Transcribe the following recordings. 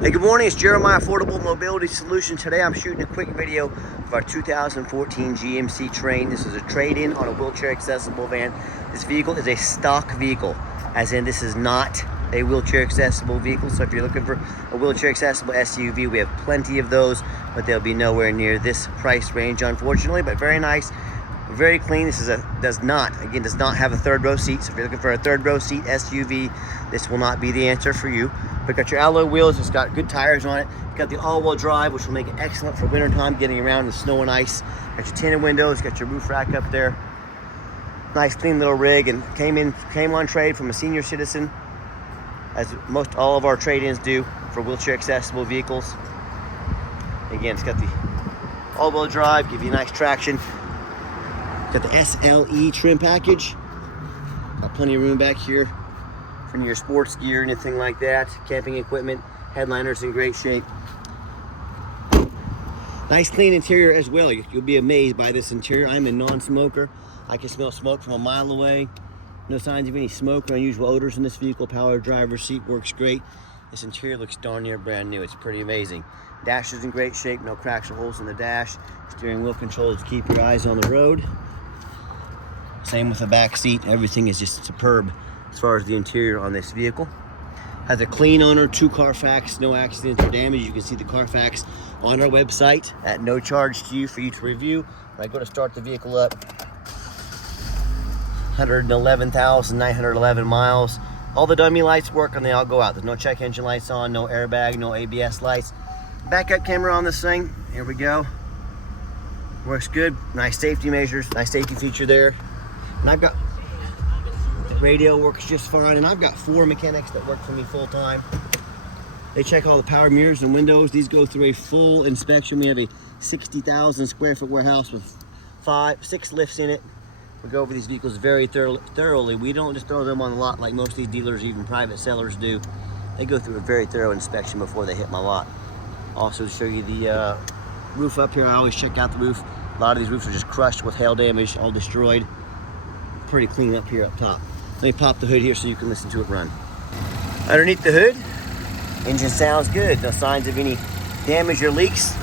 Hey, good morning. It's Jeremiah Affordable Mobility Solution. Today I'm shooting a quick video of our 2014 GMC Train. This is a trade-in on a wheelchair accessible van. This vehicle is a stock vehicle, as in this is not a wheelchair accessible vehicle. So if you're looking for a wheelchair accessible SUV, we have plenty of those, but they'll be nowhere near this price range, unfortunately. But very nice, very clean. This is does not have a third row seat. So if you're looking for a third row seat SUV, this will not be the answer for you. But got your alloy wheels, it's got good tires on it. It's got the all-wheel drive, which will make it excellent for wintertime, getting around in snow and ice. Got your tinted windows, got your roof rack up there. Nice clean little rig, and came on trade from a senior citizen, as most all of our trade-ins do for wheelchair accessible vehicles. Again, it's got the all-wheel drive, give you nice traction. Got the SLE trim package. Got plenty of room back here for your sports gear, anything like that. Camping equipment, headliner's in great shape. Nice clean interior as well. You'll be amazed by this interior. I'm a non-smoker. I can smell smoke from a mile away. No signs of any smoke or unusual odors in this vehicle. Power driver's seat works great. This interior looks darn near brand new. It's pretty amazing. Dash is in great shape. No cracks or holes in the dash. Steering wheel controls to keep your eyes on the road. Same with the back seat. Everything is just superb as far as the interior on this vehicle. Has a clean owner, 2 Carfax, no accidents or damage. You can see the Carfax on our website at no charge to you for you to review. When I go to start the vehicle up, 111,911 miles. All the dummy lights work and they all go out. There's no check engine lights on, no airbag, no ABS lights. Backup camera on this thing. Here we go. Works good. Nice safety measures, nice safety feature there. And I've got the radio works just fine, and I've got 4 mechanics that work for me full time. They check all the power mirrors and windows. These go through a full inspection. We have a 60,000 square foot warehouse with 6 lifts in it. We go over these vehicles very thoroughly. We don't just throw them on the lot like most of these dealers, even private sellers, do. They go through a very thorough inspection before they hit my lot. Also, to show you the roof up here, I always check out the roof. A lot of these roofs are just crushed with hail damage, all destroyed. Pretty clean up here up top. Let me pop the hood here so you can listen to it run. Underneath the hood, engine sounds good. No signs of any damage or leaks.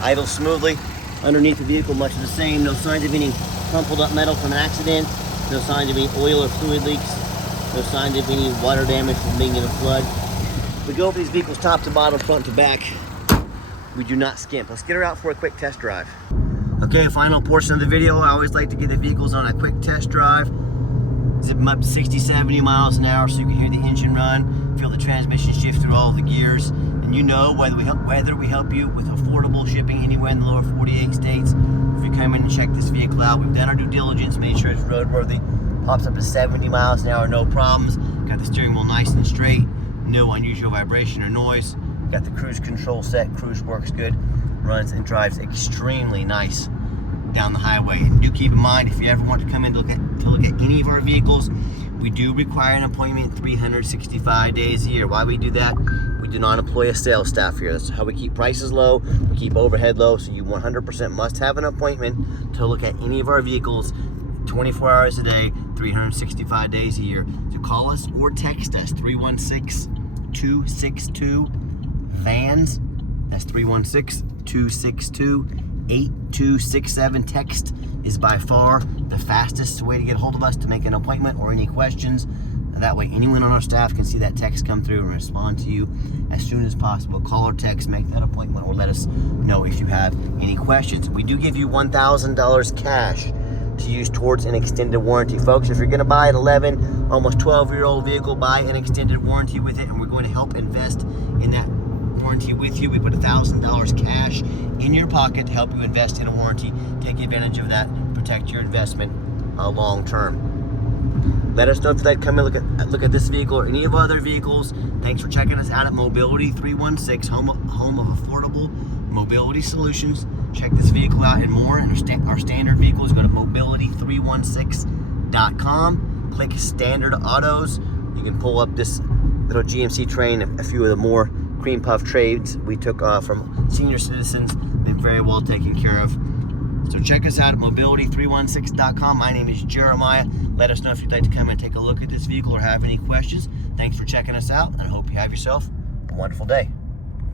Idles smoothly. Underneath the vehicle, much of the same. No signs of any crumpled up metal from an accident. No signs of any oil or fluid leaks. No signs of any water damage from being in a flood. We go over these vehicles top to bottom, front to back. We do not skimp. Let's get her out for a quick test drive. Okay, final portion of the video. I always like to get the vehicles on a quick test drive. Zip them up to 60, 70 miles an hour so you can hear the engine run, feel the transmission shift through all the gears, and you know whether we help you with affordable shipping anywhere in the lower 48 states. If you come in and check this vehicle out, we've done our due diligence, made sure it's roadworthy, pops up to 70 miles an hour, no problems. Got the steering wheel nice and straight, no unusual vibration or noise. Got the cruise control set, cruise works good, runs and drives extremely nice down the highway. And do keep in mind, if you ever want to come in to look at any of our vehicles, we do require an appointment 365 days a year. Why we do that? We do not employ a sales staff here. That's how we keep prices low, we keep overhead low, so you 100% must have an appointment to look at any of our vehicles 24 hours a day, 365 days a year. So call us or text us, 316-262-VANS. That's 316-262-8267. Text is by far the fastest way to get a hold of us to make an appointment or any questions. That way anyone on our staff can see that text come through and respond to you as soon as possible. Call or text, make that appointment, or let us know if you have any questions. We do give you $1,000 cash to use towards an extended warranty. Folks, if you're going to buy an 11, almost 12-year-old vehicle, buy an extended warranty with it, and we're going to help invest in that warranty with you. We put $1,000 cash in your pocket to help you invest in a warranty. Take advantage of that, protect your investment long term. Let us know if you'd like to come and look at this vehicle or any of our other vehicles. Thanks for checking us out at Mobility 316, home of affordable mobility solutions. Check this vehicle out and more, and our standard vehicles. Go to mobility316.com, click standard autos. You can pull up this little GMC Train, a few of the more cream puff trades we took from senior citizens. Been very well taken care of. So check us out at mobility316.com. My name is Jeremiah. Let us know if you'd like to come and take a look at this vehicle or have any questions. Thanks for checking us out, and I hope you have yourself a wonderful day.